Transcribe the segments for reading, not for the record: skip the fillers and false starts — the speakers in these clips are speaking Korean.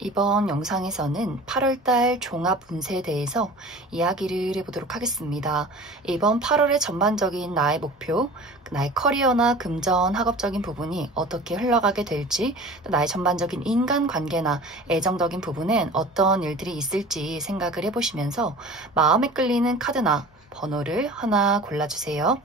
이번 영상에서는 8월달 종합 운세에 대해서 이야기를 해보도록 하겠습니다. 이번 8월의 전반적인 나의 목표, 나의 커리어나 금전, 학업적인 부분이 어떻게 흘러가게 될지, 또 나의 전반적인 인간관계나 애정적인 부분엔 어떤 일들이 있을지 생각을 해보시면서 마음에 끌리는 카드나 번호를 하나 골라주세요.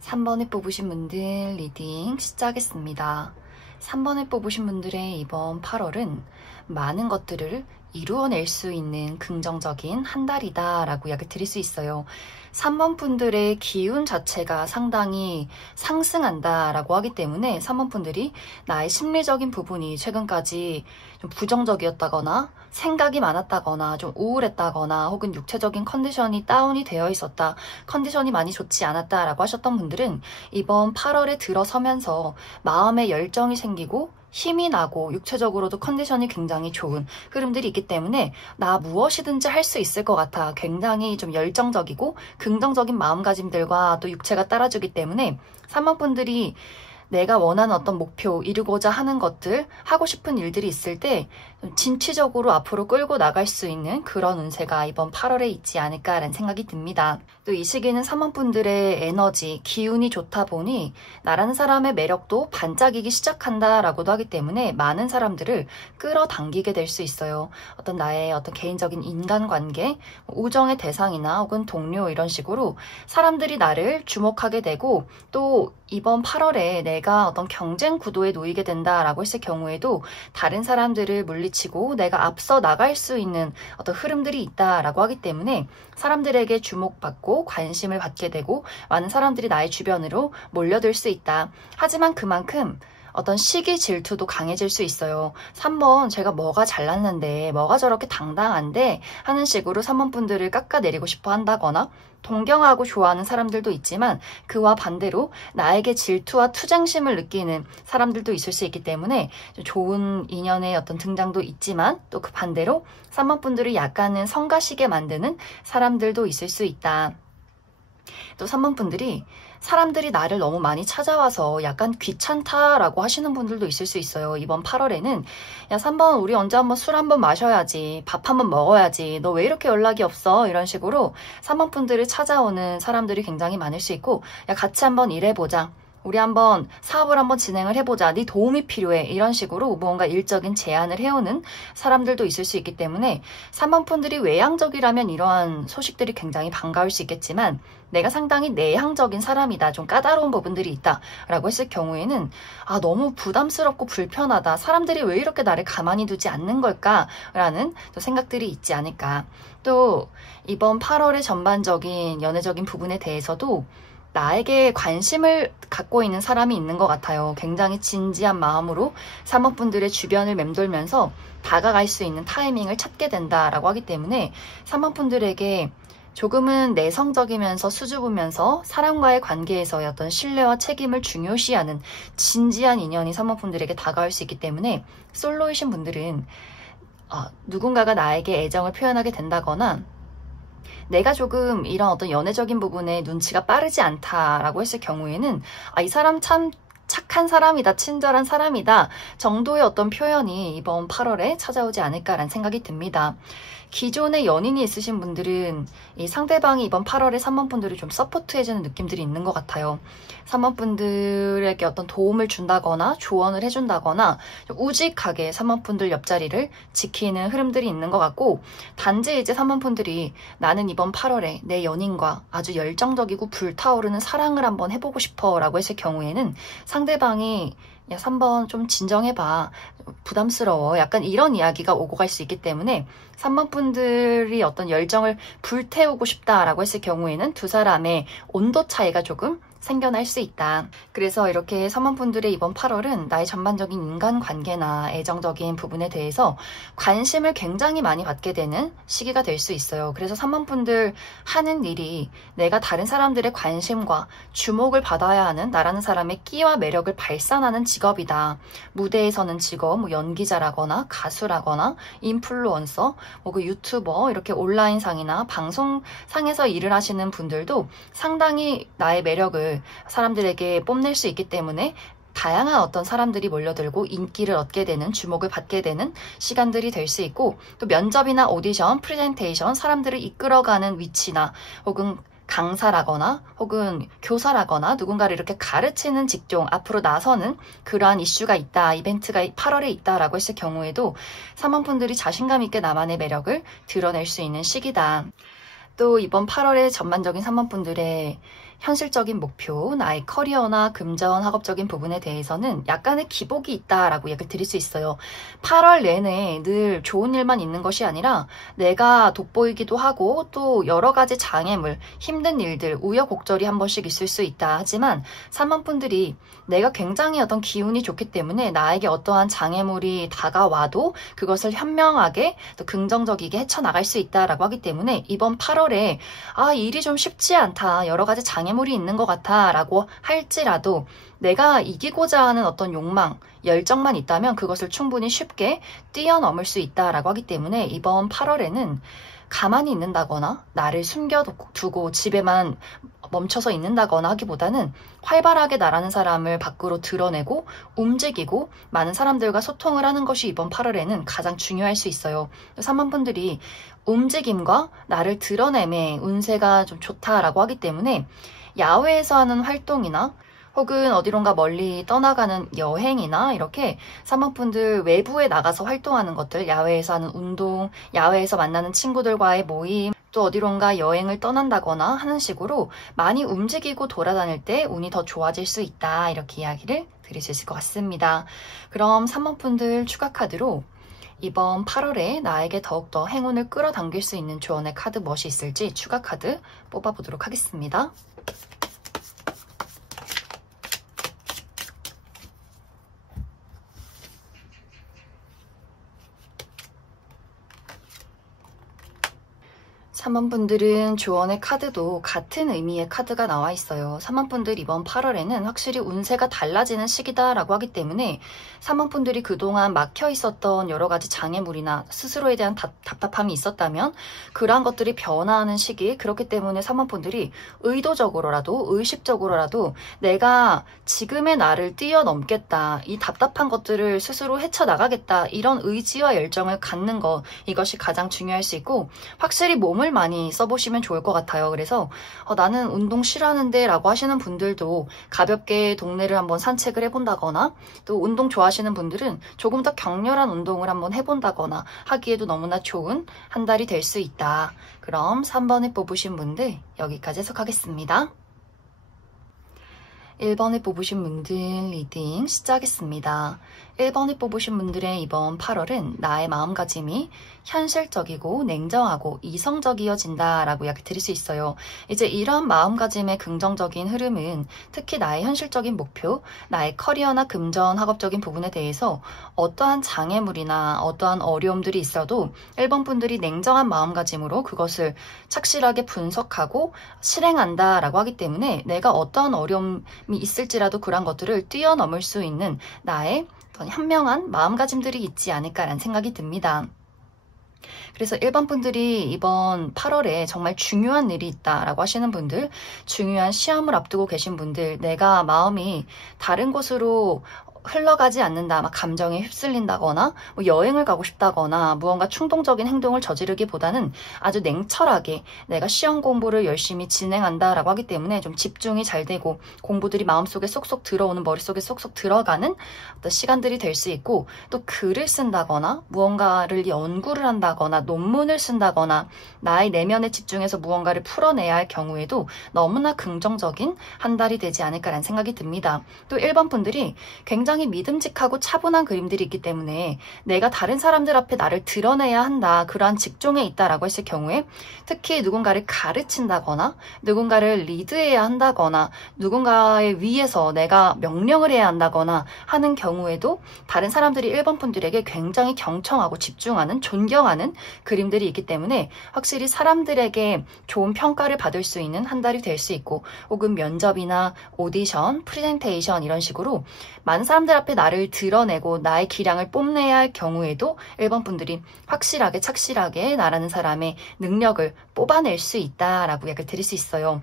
삼 번에 뽑으신 분들 리딩 시작하겠습니다. 3번에 뽑으신 분들의 이번 8월은 많은 것들을 이루어낼 수 있는 긍정적인 한 달이다 라고 이야기 드릴 수 있어요. 3번 분들의 기운 자체가 상당히 상승한다 라고 하기 때문에 3번 분들이 나의 심리적인 부분이 최근까지 좀 부정적이었다거나 생각이 많았다거나 좀 우울했다거나 혹은 육체적인 컨디션이 다운이 되어 있었다, 컨디션이 많이 좋지 않았다 라고 하셨던 분들은 이번 8월에 들어서면서 마음에 열정이 생기고 힘이 나고 육체적으로도 컨디션이 굉장히 좋은 흐름들이 있기 때문에 나 무엇이든지 할 수 있을 것 같아 굉장히 좀 열정적이고 긍정적인 마음가짐들과 또 육체가 따라주기 때문에 3번 분들이 내가 원하는 어떤 목표, 이루고자 하는 것들, 하고 싶은 일들이 있을 때 진취적으로 앞으로 끌고 나갈 수 있는 그런 운세가 이번 8월에 있지 않을까라는 생각이 듭니다. 또 이 시기는 3번 분들의 에너지, 기운이 좋다 보니 나라는 사람의 매력도 반짝이기 시작한다라고도 하기 때문에 많은 사람들을 끌어당기게 될 수 있어요. 어떤 나의 어떤 개인적인 인간관계, 우정의 대상이나 혹은 동료 이런 식으로 사람들이 나를 주목하게 되고 또 이번 8월에 내가 어떤 경쟁 구도에 놓이게 된다라고 했을 경우에도 다른 사람들을 물리치고 내가 앞서 나갈 수 있는 어떤 흐름들이 있다라고 하기 때문에 사람들에게 주목받고 관심을 받게 되고 많은 사람들이 나의 주변으로 몰려들 수 있다. 하지만 그만큼 어떤 시기 질투도 강해질 수 있어요. 3번 제가 뭐가 잘났는데 뭐가 저렇게 당당한데 하는 식으로 3번 분들을 깎아내리고 싶어 한다거나 동경하고 좋아하는 사람들도 있지만 그와 반대로 나에게 질투와 투쟁심을 느끼는 사람들도 있을 수 있기 때문에 좋은 인연의 어떤 등장도 있지만 또 그 반대로 3번 분들을 약간은 성가시게 만드는 사람들도 있을 수 있다. 또 3번 분들이 사람들이 나를 너무 많이 찾아와서 약간 귀찮다라고 하시는 분들도 있을 수 있어요. 이번 8월에는 야 3번 우리 언제 한번 술 한번 마셔야지, 밥 한번 먹어야지, 너 왜 이렇게 연락이 없어? 이런 식으로 3번 분들을 찾아오는 사람들이 굉장히 많을 수 있고 야 같이 한번 일해보자, 우리 한번 사업을 한번 진행을 해보자, 네 도움이 필요해, 이런 식으로 무언가 일적인 제안을 해오는 사람들도 있을 수 있기 때문에 3번 분들이 외향적이라면 이러한 소식들이 굉장히 반가울 수 있겠지만 내가 상당히 내향적인 사람이다, 좀 까다로운 부분들이 있다 라고 했을 경우에는 너무 부담스럽고 불편하다, 사람들이 왜 이렇게 나를 가만히 두지 않는 걸까 라는 또 생각들이 있지 않을까. 또 이번 8월의 전반적인 연애적인 부분에 대해서도 나에게 관심을 갖고 있는 사람이 있는 것 같아요. 굉장히 진지한 마음으로 3번분들의 주변을 맴돌면서 다가갈 수 있는 타이밍을 찾게 된다라고 하기 때문에 3번분들에게 조금은 내성적이면서 수줍으면서 사람과의 관계에서의 어떤 신뢰와 책임을 중요시하는 진지한 인연이 3번분들에게 다가올 수 있기 때문에 솔로이신 분들은 누군가가 나에게 애정을 표현하게 된다거나 내가 조금 이런 어떤 연애적인 부분에 눈치가 빠르지 않다라고 했을 경우에는 이 사람 참 착한 사람이다, 친절한 사람이다 정도의 어떤 표현이 이번 8월에 찾아오지 않을까라는 생각이 듭니다. 기존에 연인이 있으신 분들은 이 상대방이 이번 8월에 3번분들이 좀 서포트해주는 느낌들이 있는 것 같아요. 3번분들에게 어떤 도움을 준다거나 조언을 해준다거나 좀 우직하게 3번분들 옆자리를 지키는 흐름들이 있는 것 같고, 단지 이제 3번분들이 나는 이번 8월에 내 연인과 아주 열정적이고 불타오르는 사랑을 한번 해보고 싶어 라고 했을 경우에는 상대방이 야 3번 좀 진정해봐, 부담스러워, 약간 이런 이야기가 오고 갈 수 있기 때문에 3번 분들이 어떤 열정을 불태우고 싶다라고 했을 경우에는 두 사람의 온도 차이가 조금 생겨날 수 있다. 그래서 이렇게 3번 분들의 이번 8월은 나의 전반적인 인간관계나 애정적인 부분에 대해서 관심을 굉장히 많이 받게 되는 시기가 될 수 있어요. 그래서 3번 분들 하는 일이 내가 다른 사람들의 관심과 주목을 받아야 하는 나라는 사람의 끼와 매력을 발산하는 직업이다. 무대에 서는 직업, 연기자라거나 가수라거나 인플루언서, 그 유튜버, 이렇게 온라인상이나 방송상에서 일을 하시는 분들도 상당히 나의 매력을 사람들에게 뽐낼 수 있기 때문에 다양한 어떤 사람들이 몰려들고 인기를 얻게 되는, 주목을 받게 되는 시간들이 될 수 있고, 또 면접이나 오디션, 프레젠테이션, 사람들을 이끌어가는 위치나 혹은 강사라거나 혹은 교사라거나 누군가를 이렇게 가르치는 직종 앞으로 나서는 그러한 이슈가 있다, 이벤트가 8월에 있다라고 했을 경우에도 3번분들이 자신감 있게 나만의 매력을 드러낼 수 있는 시기다. 또 이번 8월의 전반적인 3번분들의 현실적인 목표, 나의 커리어나 금전, 학업적인 부분에 대해서는 약간의 기복이 있다라고 얘기를 드릴 수 있어요. 8월 내내 늘 좋은 일만 있는 것이 아니라 내가 돋보이기도 하고 또 여러 가지 장애물, 힘든 일들, 우여곡절이 한 번씩 있을 수 있다. 하지만 3번분들이 내가 굉장히 어떤 기운이 좋기 때문에 나에게 어떠한 장애물이 다가와도 그것을 현명하게 또 긍정적이게 헤쳐나갈 수 있다라고 하기 때문에 이번 8월에 일이 좀 쉽지 않다, 여러 가지 장애물이 있는 것 같아 라고 할지라도 내가 이기고자 하는 어떤 욕망, 열정만 있다면 그것을 충분히 쉽게 뛰어넘을 수 있다라고 하기 때문에 이번 8월에는 가만히 있는다거나 나를 숨겨두고 집에만 멈춰서 있는다거나 하기보다는 활발하게 나라는 사람을 밖으로 드러내고 움직이고 많은 사람들과 소통을 하는 것이 이번 8월에는 가장 중요할 수 있어요. 3번분들이 움직임과 나를 드러냄에 운세가 좀 좋다라고 하기 때문에 야외에서 하는 활동이나 혹은 어디론가 멀리 떠나가는 여행이나 이렇게 3번분들 외부에 나가서 활동하는 것들, 야외에서 하는 운동, 야외에서 만나는 친구들과의 모임, 또 어디론가 여행을 떠난다거나 하는 식으로 많이 움직이고 돌아다닐 때 운이 더 좋아질 수 있다, 이렇게 이야기를 드릴 수 있을 것 같습니다. 그럼 3번분들 추가 카드로 이번 8월에 나에게 더욱더 행운을 끌어당길 수 있는 조언의 카드 무엇이 있을지 추가 카드 뽑아보도록 하겠습니다. 3번분들은 조언의 카드도 같은 의미의 카드가 나와 있어요. 3번분들 이번 8월에는 확실히 운세가 달라지는 시기다라고 하기 때문에 3번분들이 그동안 막혀 있었던 여러 가지 장애물이나 스스로에 대한 답답함이 있었다면 그러한 것들이 변화하는 시기, 그렇기 때문에 3번분들이 의도적으로라도 의식적으로라도 내가 지금의 나를 뛰어넘겠다, 이 답답한 것들을 스스로 헤쳐나가겠다, 이런 의지와 열정을 갖는 것, 이것이 가장 중요할 수 있고, 확실히 몸을 많이 써보시면 좋을 것 같아요. 그래서 나는 운동 싫어하는데 라고 하시는 분들도 가볍게 동네를 한번 산책을 해본다거나, 또 운동 좋아하시는 분들은 조금 더 격렬한 운동을 한번 해본다거나 하기에도 너무나 좋은 한 달이 될 수 있다. 그럼 3번에 뽑으신 분들 여기까지 해석하겠습니다. 1번에 뽑으신 분들 리딩 시작하겠습니다. 1번에 뽑으신 분들의 이번 8월은 나의 마음가짐이 현실적이고 냉정하고 이성적이어진다 라고 이야기 드릴 수 있어요. 이제 이런 마음가짐의 긍정적인 흐름은 특히 나의 현실적인 목표, 나의 커리어나 금전, 학업적인 부분에 대해서 어떠한 장애물이나 어떠한 어려움들이 있어도 1번 분들이 냉정한 마음가짐으로 그것을 착실하게 분석하고 실행한다 라고 하기 때문에 내가 어떠한 어려움이 있을지라도 그런 것들을 뛰어넘을 수 있는 나의 현명한 마음가짐들이 있지 않을까라는 생각이 듭니다. 그래서 1번 분들이 이번 8월에 정말 중요한 일이 있다라고 하시는 분들, 중요한 시험을 앞두고 계신 분들, 내가 마음이 다른 곳으로 흘러가지 않는다, 막 감정에 휩쓸린다거나 뭐 여행을 가고 싶다거나 무언가 충동적인 행동을 저지르기보다는 아주 냉철하게 내가 시험 공부를 열심히 진행한다라고 하기 때문에 좀 집중이 잘 되고 공부들이 마음속에 쏙쏙 들어오는, 머릿속에 쏙쏙 들어가는 어떤 시간들이 될 수 있고, 또 글을 쓴다거나 무언가를 연구를 한다거나 논문을 쓴다거나 나의 내면에 집중해서 무언가를 풀어내야 할 경우에도 너무나 긍정적인 한 달이 되지 않을까라는 생각이 듭니다. 또 1번 분들이 굉장히 믿음직하고 차분한 그림들이 있기 때문에 내가 다른 사람들 앞에 나를 드러내야 한다, 그러한 직종에 있다라고 했을 경우에 특히 누군가를 가르친다거나 누군가를 리드해야 한다거나 누군가에 위해서 내가 명령을 해야 한다거나 하는 경우에도 다른 사람들이 1번 분들에게 굉장히 경청하고 집중하는, 존경하는 그림들이 있기 때문에 확실히 사람들에게 좋은 평가를 받을 수 있는 한 달이 될 수 있고, 혹은 면접이나 오디션, 프레젠테이션 이런 식으로 많은 사람들 앞에 나를 드러내고 나의 기량을 뽐내야 할 경우에도 1번 분들이 확실하게 착실하게 나라는 사람의 능력을 뽑아낼 수 있다라고 이야기를 드릴 수 있어요.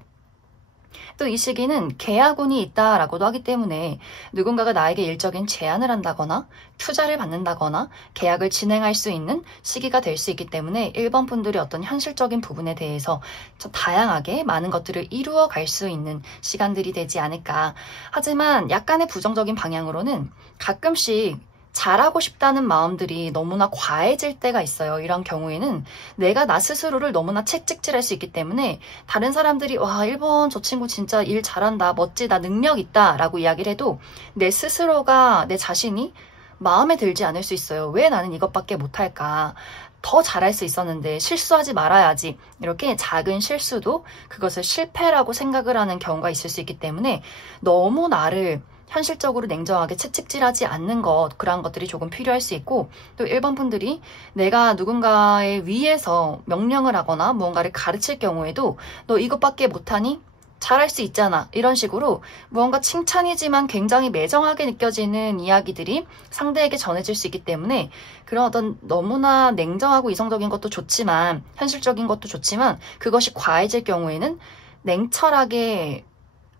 또 이 시기는 계약운이 있다라고도 하기 때문에 누군가가 나에게 일적인 제안을 한다거나 투자를 받는다거나 계약을 진행할 수 있는 시기가 될 수 있기 때문에 1번 분들이 어떤 현실적인 부분에 대해서 좀 다양하게 많은 것들을 이루어 갈 수 있는 시간들이 되지 않을까. 하지만 약간의 부정적인 방향으로는 가끔씩 잘하고 싶다는 마음들이 너무나 과해질 때가 있어요. 이런 경우에는 내가 나 스스로를 너무나 채찍질할 수 있기 때문에 다른 사람들이 와, 1번 저 친구 진짜 일 잘한다, 멋지다, 능력 있다 라고 이야기를 해도 내 스스로가, 내 자신이 마음에 들지 않을 수 있어요. 왜 나는 이것밖에 못할까? 더 잘할 수 있었는데 실수하지 말아야지. 이렇게 작은 실수도 그것을 실패라고 생각을 하는 경우가 있을 수 있기 때문에 너무 나를 현실적으로 냉정하게 채찍질하지 않는 것, 그러한 것들이 조금 필요할 수 있고, 또 1번 분들이 내가 누군가에 위해서 명령을 하거나 무언가를 가르칠 경우에도 너 이것밖에 못하니? 잘할 수 있잖아. 이런 식으로 무언가 칭찬이지만 굉장히 매정하게 느껴지는 이야기들이 상대에게 전해질 수 있기 때문에 그런 어떤 너무나 냉정하고 이성적인 것도 좋지만, 현실적인 것도 좋지만 그것이 과해질 경우에는 냉철하게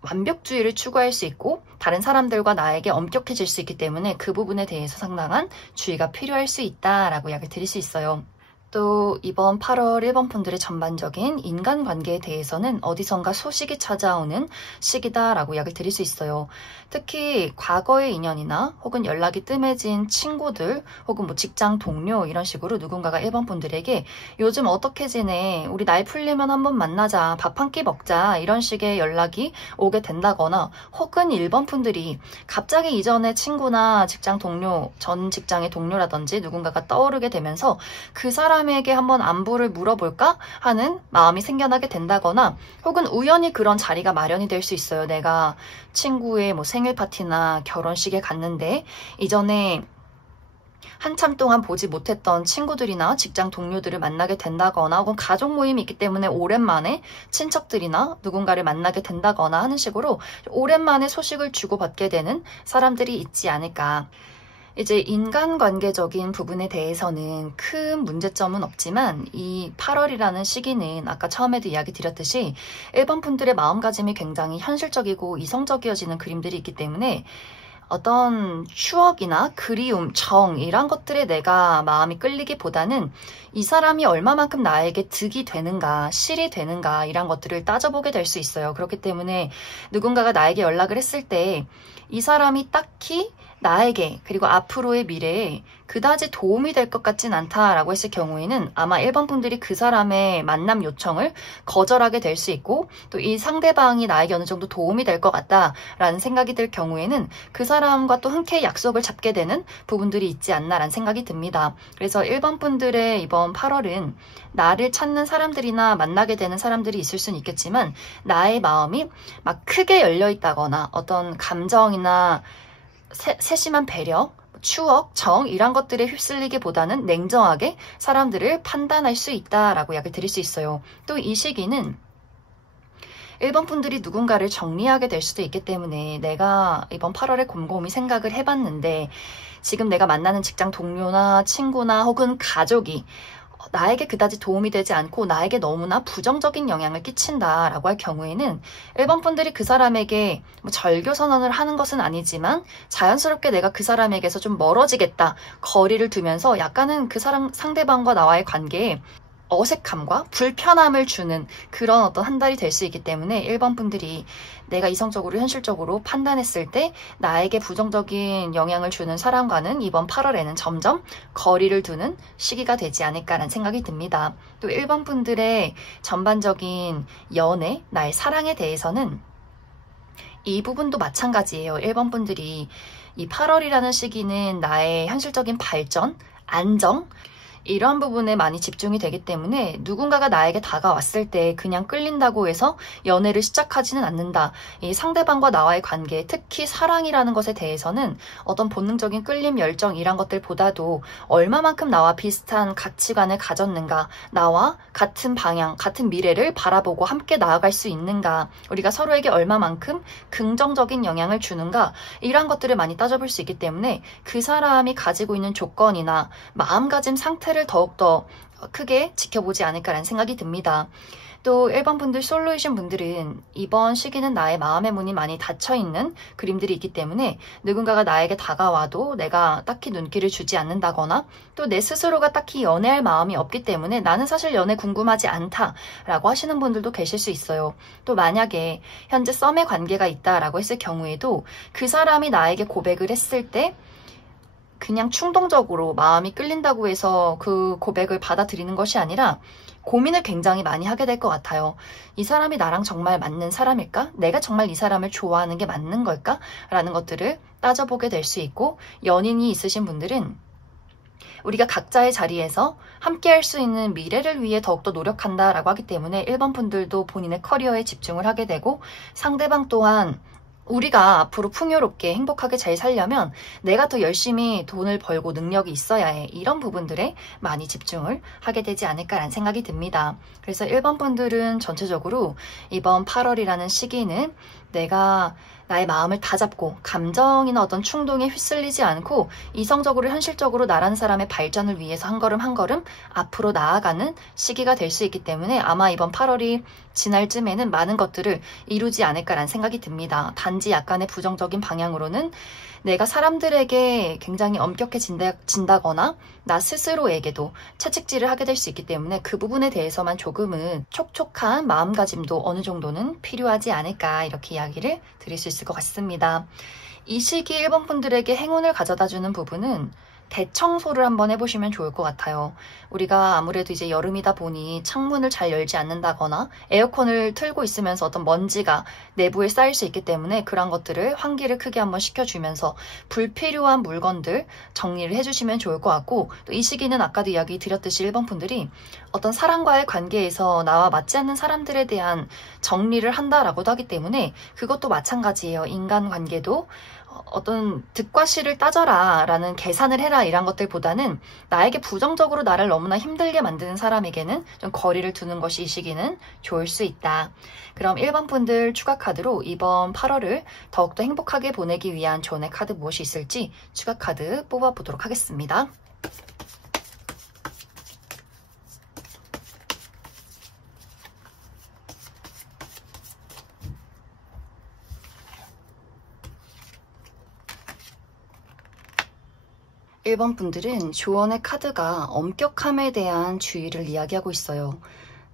완벽주의를 추구할 수 있고 다른 사람들과 나에게 엄격해질 수 있기 때문에 그 부분에 대해서 상당한 주의가 필요할 수 있다라고 이야기를 드릴 수 있어요. 또 이번 8월 1번 분들의 전반적인 인간관계에 대해서는 어디선가 소식이 찾아오는 시기다라고 이야기를 드릴 수 있어요. 특히 과거의 인연이나 혹은 연락이 뜸해진 친구들 혹은 뭐 직장 동료 이런 식으로 누군가가 1번 분들에게 요즘 어떻게 지내? 우리 날 풀리면 한번 만나자. 밥 한 끼 먹자. 이런 식의 연락이 오게 된다거나, 혹은 1번 분들이 갑자기 이전의 친구나 직장 동료, 전 직장의 동료라든지 누군가가 떠오르게 되면서 그 사람에게 한번 안부를 물어볼까 하는 마음이 생겨나게 된다거나, 혹은 우연히 그런 자리가 마련이 될 수 있어요. 내가 친구의 뭐 생일 파티나 결혼식에 갔는데 이전에 한참 동안 보지 못했던 친구들이나 직장 동료들을 만나게 된다거나, 혹은 가족 모임이 있기 때문에 오랜만에 친척들이나 누군가를 만나게 된다거나 하는 식으로 오랜만에 소식을 주고받게 되는 사람들이 있지 않을까. 이제 인간관계적인 부분에 대해서는 큰 문제점은 없지만 이 8월이라는 시기는 아까 처음에도 이야기 드렸듯이 1번 분들의 마음가짐이 굉장히 현실적이고 이성적이어지는 그림들이 있기 때문에 어떤 추억이나 그리움, 정 이런 것들에 내가 마음이 끌리기보다는 이 사람이 얼마만큼 나에게 득이 되는가, 실이 되는가 이런 것들을 따져보게 될 수 있어요. 그렇기 때문에 누군가가 나에게 연락을 했을 때 이 사람이 딱히 나에게 그리고 앞으로의 미래에 그다지 도움이 될 것 같진 않다라고 했을 경우에는 아마 1번 분들이 그 사람의 만남 요청을 거절하게 될 수 있고, 또 이 상대방이 나에게 어느 정도 도움이 될 것 같다라는 생각이 들 경우에는 그 사람과 또 흔쾌히 약속을 잡게 되는 부분들이 있지 않나라는 생각이 듭니다. 그래서 1번 분들의 이번 8월은 나를 찾는 사람들이나 만나게 되는 사람들이 있을 수는 있겠지만 나의 마음이 막 크게 열려 있다거나 어떤 감정이나 세심한 배려, 추억, 정 이런 것들에 휩쓸리기보다는 냉정하게 사람들을 판단할 수 있다라고 이야기 드릴 수 있어요. 또 이 시기는 1번 분들이 누군가를 정리하게 될 수도 있기 때문에 내가 이번 8월에 곰곰이 생각을 해봤는데 지금 내가 만나는 직장 동료나 친구나 혹은 가족이 나에게 그다지 도움이 되지 않고 나에게 너무나 부정적인 영향을 끼친다라고 할 경우에는 1번 분들이 그 사람에게 절교 선언을 하는 것은 아니지만 자연스럽게 내가 그 사람에게서 좀 멀어지겠다, 거리를 두면서 약간은 그 사람 상대방과 나와의 관계에 어색함과 불편함을 주는 그런 어떤 한 달이 될 수 있기 때문에 1번 분들이 내가 이성적으로 현실적으로 판단했을 때 나에게 부정적인 영향을 주는 사람과는 이번 8월에는 점점 거리를 두는 시기가 되지 않을까라는 생각이 듭니다. 또 1번 분들의 전반적인 연애, 나의 사랑에 대해서는 이 부분도 마찬가지예요. 1번 분들이 이 8월이라는 시기는 나의 현실적인 발전, 안정, 이런 부분에 많이 집중이 되기 때문에 누군가가 나에게 다가왔을 때 그냥 끌린다고 해서 연애를 시작하지는 않는다. 이 상대방과 나와의 관계, 특히 사랑이라는 것에 대해서는 어떤 본능적인 끌림, 열정 이런 것들보다도 얼마만큼 나와 비슷한 가치관을 가졌는가, 나와 같은 방향, 같은 미래를 바라보고 함께 나아갈 수 있는가, 우리가 서로에게 얼마만큼 긍정적인 영향을 주는가 이런 것들을 많이 따져볼 수 있기 때문에 그 사람이 가지고 있는 조건이나 마음가짐 상태를 더욱더 크게 지켜보지 않을까라는 생각이 듭니다. 또 1번 분들, 솔로이신 분들은 이번 시기는 나의 마음의 문이 많이 닫혀있는 그림들이 있기 때문에 누군가가 나에게 다가와도 내가 딱히 눈길을 주지 않는다거나 또 내 스스로가 딱히 연애할 마음이 없기 때문에 나는 사실 연애 궁금하지 않다라고 하시는 분들도 계실 수 있어요. 또 만약에 현재 썸의 관계가 있다라고 했을 경우에도 그 사람이 나에게 고백을 했을 때 그냥 충동적으로 마음이 끌린다고 해서 그 고백을 받아들이는 것이 아니라 고민을 굉장히 많이 하게 될 것 같아요. 이 사람이 나랑 정말 맞는 사람일까? 내가 정말 이 사람을 좋아하는 게 맞는 걸까? 라는 것들을 따져보게 될 수 있고, 연인이 있으신 분들은 우리가 각자의 자리에서 함께 할 수 있는 미래를 위해 더욱더 노력한다라고 하기 때문에 1번 분들도 본인의 커리어에 집중을 하게 되고, 상대방 또한 우리가 앞으로 풍요롭게 행복하게 잘 살려면 내가 더 열심히 돈을 벌고 능력이 있어야 해. 이런 부분들에 많이 집중을 하게 되지 않을까라는 생각이 듭니다. 그래서 1번 분들은 전체적으로 이번 8월이라는 시기는 내가 나의 마음을 다잡고 감정이나 어떤 충동에 휩쓸리지 않고 이성적으로 현실적으로 나라는 사람의 발전을 위해서 한 걸음 한 걸음 앞으로 나아가는 시기가 될 수 있기 때문에 아마 이번 8월이 지날 쯤에는 많은 것들을 이루지 않을까라는 생각이 듭니다. 단지 약간의 부정적인 방향으로는 내가 사람들에게 굉장히 엄격해진다거나 나 스스로에게도 채찍질을 하게 될 수 있기 때문에 그 부분에 대해서만 조금은 촉촉한 마음가짐도 어느 정도는 필요하지 않을까 이렇게 이야기를 드릴 수 있을 것 같습니다. 이 시기 1번 분들에게 행운을 가져다주는 부분은 대청소를 한번 해보시면 좋을 것 같아요. 우리가 아무래도 이제 여름이다 보니 창문을 잘 열지 않는다거나 에어컨을 틀고 있으면서 어떤 먼지가 내부에 쌓일 수 있기 때문에 그런 것들을 환기를 크게 한번 시켜주면서 불필요한 물건들 정리를 해주시면 좋을 것 같고, 또 이 시기는 아까도 이야기 드렸듯이 1번 분들이 어떤 사람과의 관계에서 나와 맞지 않는 사람들에 대한 정리를 한다라고도 하기 때문에 그것도 마찬가지예요. 인간관계도 어떤 득과 실을 따져라 라는 계산을 해라 이런 것들보다는 나에게 부정적으로 나를 너무나 힘들게 만드는 사람에게는 좀 거리를 두는 것이 이 시기는 좋을 수 있다. 그럼 1번 분들 추가 카드로 이번 8월을 더욱더 행복하게 보내기 위한 조언의 카드 무엇이 있을지 추가 카드 뽑아보도록 하겠습니다. 1번 분들은 조언의 카드가 엄격함에 대한 주의를 이야기하고 있어요.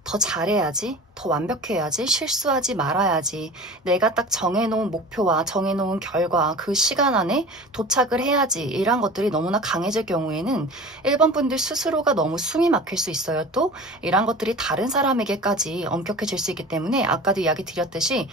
더 잘해야지, 더 완벽해야지, 실수하지 말아야지, 내가 딱 정해놓은 목표와 정해놓은 결과, 그 시간 안에 도착을 해야지, 이런 것들이 너무나 강해질 경우에는 1번 분들 스스로가 너무 숨이 막힐 수 있어요. 또 이런 것들이 다른 사람에게까지 엄격해질 수 있기 때문에 아까도 이야기 드렸듯이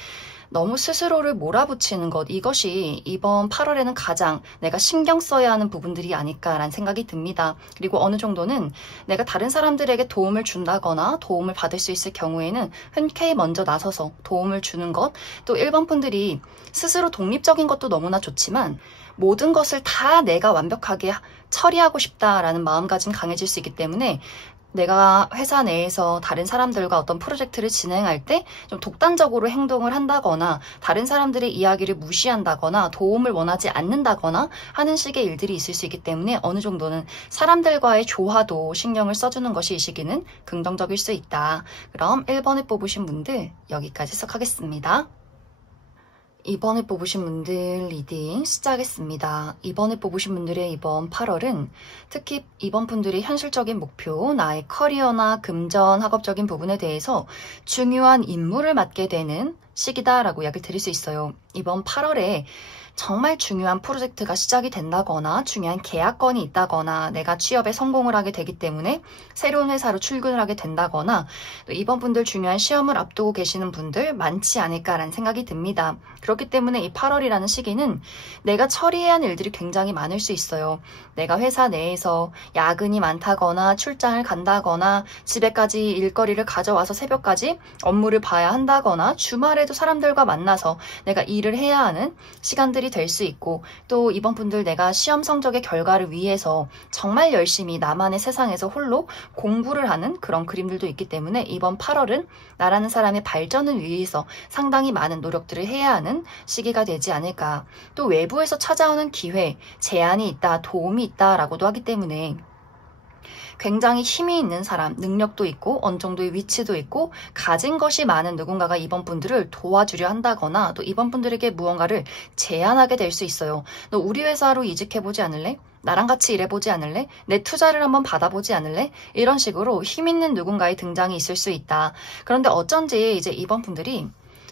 너무 스스로를 몰아붙이는 것, 이것이 이번 8월에는 가장 내가 신경 써야 하는 부분들이 아닐까라는 생각이 듭니다. 그리고 어느 정도는 내가 다른 사람들에게 도움을 준다거나 도움을 받을 수 있을 경우에는 흔쾌히 먼저 나서서 도움을 주는 것, 또 1번 분들이 스스로 독립적인 것도 너무나 좋지만 모든 것을 다 내가 완벽하게 처리하고 싶다라는 마음가짐 강해질 수 있기 때문에 내가 회사 내에서 다른 사람들과 어떤 프로젝트를 진행할 때 좀 독단적으로 행동을 한다거나 다른 사람들의 이야기를 무시한다거나 도움을 원하지 않는다거나 하는 식의 일들이 있을 수 있기 때문에 어느 정도는 사람들과의 조화도 신경을 써주는 것이 이 시기는 긍정적일 수 있다. 그럼 1번을 뽑으신 분들 여기까지 해석하겠습니다. 2번을 뽑으신 분들 리딩 시작하겠습니다. 2번을 뽑으신 분들의 이번 8월은 특히 2번 분들의 현실적인 목표, 나의 커리어나 금전, 학업적인 부분에 대해서 중요한 임무를 맡게 되는 시기다라고 이야기를 드릴 수 있어요. 이번 8월에 정말 중요한 프로젝트가 시작이 된다거나 중요한 계약건이 있다거나 내가 취업에 성공을 하게 되기 때문에 새로운 회사로 출근을 하게 된다거나 또 이번 분들 중요한 시험을 앞두고 계시는 분들 많지 않을까라는 생각이 듭니다. 그렇기 때문에 이 8월이라는 시기는 내가 처리해야 하는 일들이 굉장히 많을 수 있어요. 내가 회사 내에서 야근이 많다거나 출장을 간다거나 집에까지 일거리를 가져와서 새벽까지 업무를 봐야 한다거나 주말에도 사람들과 만나서 내가 일을 해야 하는 시간들이 될 수 있고 또 이번 분들 내가 시험 성적의 결과를 위해서 정말 열심히 나만의 세상에서 홀로 공부를 하는 그런 그림들도 있기 때문에 이번 8월은 나라는 사람의 발전을 위해서 상당히 많은 노력들을 해야 하는 시기가 되지 않을까. 또 외부에서 찾아오는 기회, 제안이 있다, 도움이 있다라고도 하기 때문에 굉장히 힘이 있는 사람, 능력도 있고 어느 정도의 위치도 있고 가진 것이 많은 누군가가 이번 분들을 도와주려 한다거나 또 이번 분들에게 무언가를 제안하게 될 수 있어요. 너 우리 회사로 이직해보지 않을래? 나랑 같이 일해보지 않을래? 내 투자를 한번 받아보지 않을래? 이런 식으로 힘 있는 누군가의 등장이 있을 수 있다. 그런데 어쩐지 이제 이번 분들이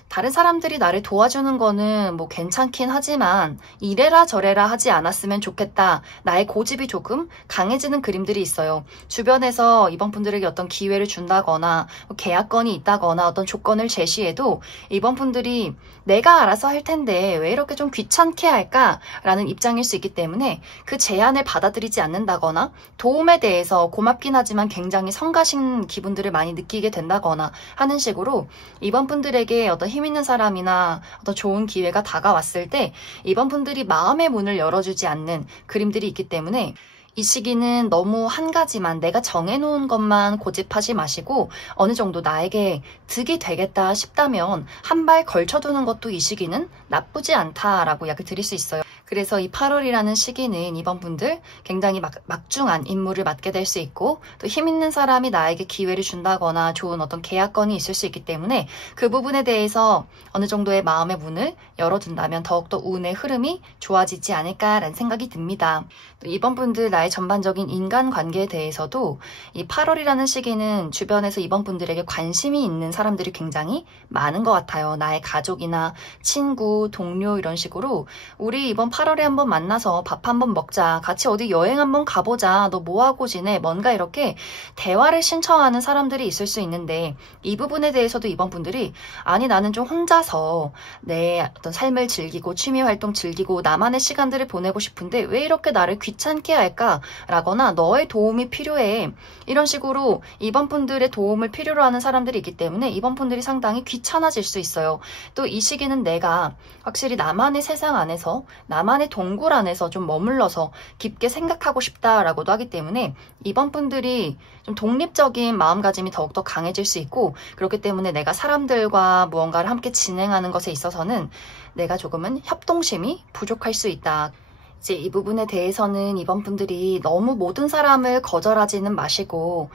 다른 사람들이 나를 도와주는 거는 뭐 괜찮긴 하지만 이래라 저래라 하지 않았으면 좋겠다. 나의 고집이 조금 강해지는 그림들이 있어요. 주변에서 이번 분들에게 어떤 기회를 준다거나 계약건이 있다거나 어떤 조건을 제시해도 이번 분들이 내가 알아서 할 텐데 왜 이렇게 좀 귀찮게 할까라는 입장일 수 있기 때문에 그 제안을 받아들이지 않는다거나 도움에 대해서 고맙긴 하지만 굉장히 성가신 기분들을 많이 느끼게 된다거나 하는 식으로 이번 분들에게 어떤 힘 있는 사람이나 어떤 좋은 기회가 다가왔을 때 이번 분들이 마음의 문을 열어주지 않는 그림들이 있기 때문에 이 시기는 너무 한 가지만 내가 정해놓은 것만 고집하지 마시고 어느 정도 나에게 득이 되겠다 싶다면 한 발 걸쳐두는 것도 이 시기는 나쁘지 않다라고 이야기 드릴 수 있어요. 그래서 이 8월이라는 시기는 이번 분들 굉장히 막중한 임무를 맡게 될 수 있고 또 힘 있는 사람이 나에게 기회를 준다거나 좋은 어떤 계약건이 있을 수 있기 때문에 그 부분에 대해서 어느 정도의 마음의 문을 열어둔다면 더욱더 운의 흐름이 좋아지지 않을까라는 생각이 듭니다. 또 이번 분들 나의 전반적인 인간관계에 대해서도 이 8월이라는 시기는 주변에서 이번 분들에게 관심이 있는 사람들이 굉장히 많은 것 같아요. 나의 가족이나 친구, 동료 이런 식으로 우리 이번 8월에 한번 만나서 밥 한번 먹자. 같이 어디 여행 한번 가보자. 너 뭐하고 지내? 뭔가 이렇게 대화를 신청하는 사람들이 있을 수 있는데 이 부분에 대해서도 이번 분들이 아니 나는 좀 혼자서 내 어떤 삶을 즐기고 취미활동 즐기고 나만의 시간들을 보내고 싶은데 왜 이렇게 나를 귀찮게 할까? 라거나 너의 도움이 필요해. 이런 식으로 이번 분들의 도움을 필요로 하는 사람들이 있기 때문에 이번 분들이 상당히 귀찮아질 수 있어요. 또 이 시기는 내가 확실히 나만의 세상 안에서 나만의 동굴 안에서 좀 머물러서 깊게 생각하고 싶다라고도 하기 때문에 이번 분들이 좀 독립적인 마음가짐이 더욱더 강해질 수 있고 그렇기 때문에 내가 사람들과 무언가를 함께 진행하는 것에 있어서는 내가 조금은 협동심이 부족할 수 있다. 이제 이 부분에 대해서는 이번 분들이 너무 모든 사람을 거절하지는 마시고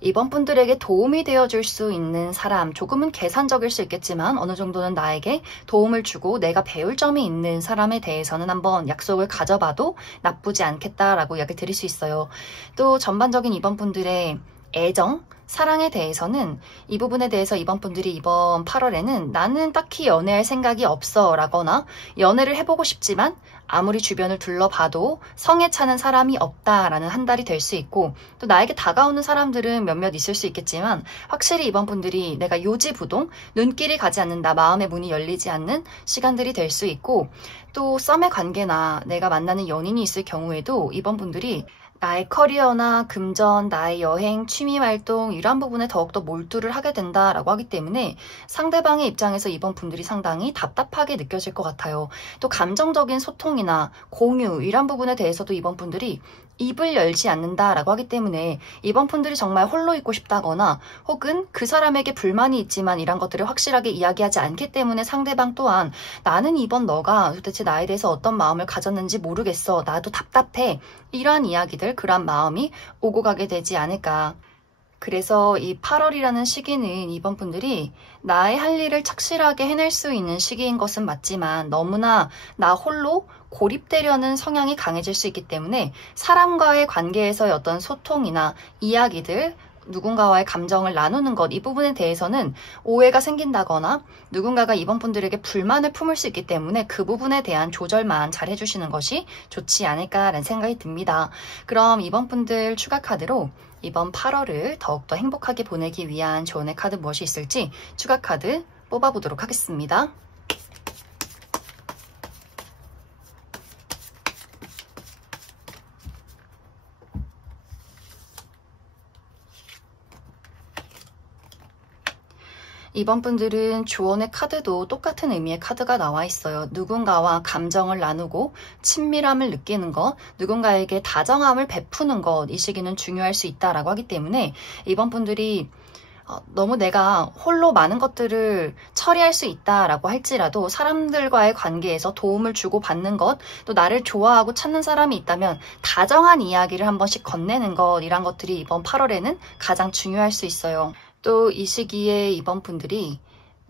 이번 분들에게 도움이 되어줄 수 있는 사람, 조금은 계산적일 수 있겠지만 어느 정도는 나에게 도움을 주고 내가 배울 점이 있는 사람에 대해서는 한번 약속을 가져봐도 나쁘지 않겠다라고 이야기 드릴 수 있어요. 또 전반적인 이번 분들의 애정, 사랑에 대해서는 이 부분에 대해서 이번 분들이 이번 8월에는 나는 딱히 연애할 생각이 없어 라거나 연애를 해보고 싶지만 아무리 주변을 둘러봐도 성에 차는 사람이 없다라는 한 달이 될 수 있고, 또 나에게 다가오는 사람들은 몇몇 있을 수 있겠지만 확실히 이번 분들이 내가 요지부동 눈길이 가지 않는다, 마음의 문이 열리지 않는 시간들이 될 수 있고, 또 썸의 관계나 내가 만나는 연인이 있을 경우에도 이번 분들이 나의 커리어나 금전, 나의 여행, 취미활동 이런 부분에 더욱더 몰두를 하게 된다라고 하기 때문에 상대방의 입장에서 이번 분들이 상당히 답답하게 느껴질 것 같아요. 또 감정적인 소통이나 공유 이런 부분에 대해서도 이번 분들이 입을 열지 않는다라고 하기 때문에 이번 분들이 정말 홀로 있고 싶다거나 혹은 그 사람에게 불만이 있지만 이런 것들을 확실하게 이야기하지 않기 때문에 상대방 또한 나는 이번 너가 도대체 나에 대해서 어떤 마음을 가졌는지 모르겠어, 나도 답답해, 이러한 이야기들, 그러한 마음이 오고 가게 되지 않을까. 그래서 이 8월이라는 시기는 이번 분들이 나의 할 일을 착실하게 해낼 수 있는 시기인 것은 맞지만 너무나 나 홀로 고립되려는 성향이 강해질 수 있기 때문에 사람과의 관계에서의 어떤 소통이나 이야기들, 누군가와의 감정을 나누는 것, 이 부분에 대해서는 오해가 생긴다거나 누군가가 이번 분들에게 불만을 품을 수 있기 때문에 그 부분에 대한 조절만 잘 해주시는 것이 좋지 않을까라는 생각이 듭니다. 그럼 이번 분들 추가 카드로 이번 8월을 더욱더 행복하게 보내기 위한 조언의 카드 무엇이 있을지 추가 카드 뽑아보도록 하겠습니다. 이번 분들은 조언의 카드도 똑같은 의미의 카드가 나와 있어요. 누군가와 감정을 나누고 친밀함을 느끼는 것, 누군가에게 다정함을 베푸는 것, 이 시기는 중요할 수 있다라고 하기 때문에 이번 분들이 너무 내가 홀로 많은 것들을 처리할 수 있다라고 할지라도 사람들과의 관계에서 도움을 주고 받는 것, 또 나를 좋아하고 찾는 사람이 있다면 다정한 이야기를 한 번씩 건네는 것, 이런 것들이 이번 8월에는 가장 중요할 수 있어요. 또 이 시기에 이번 분들이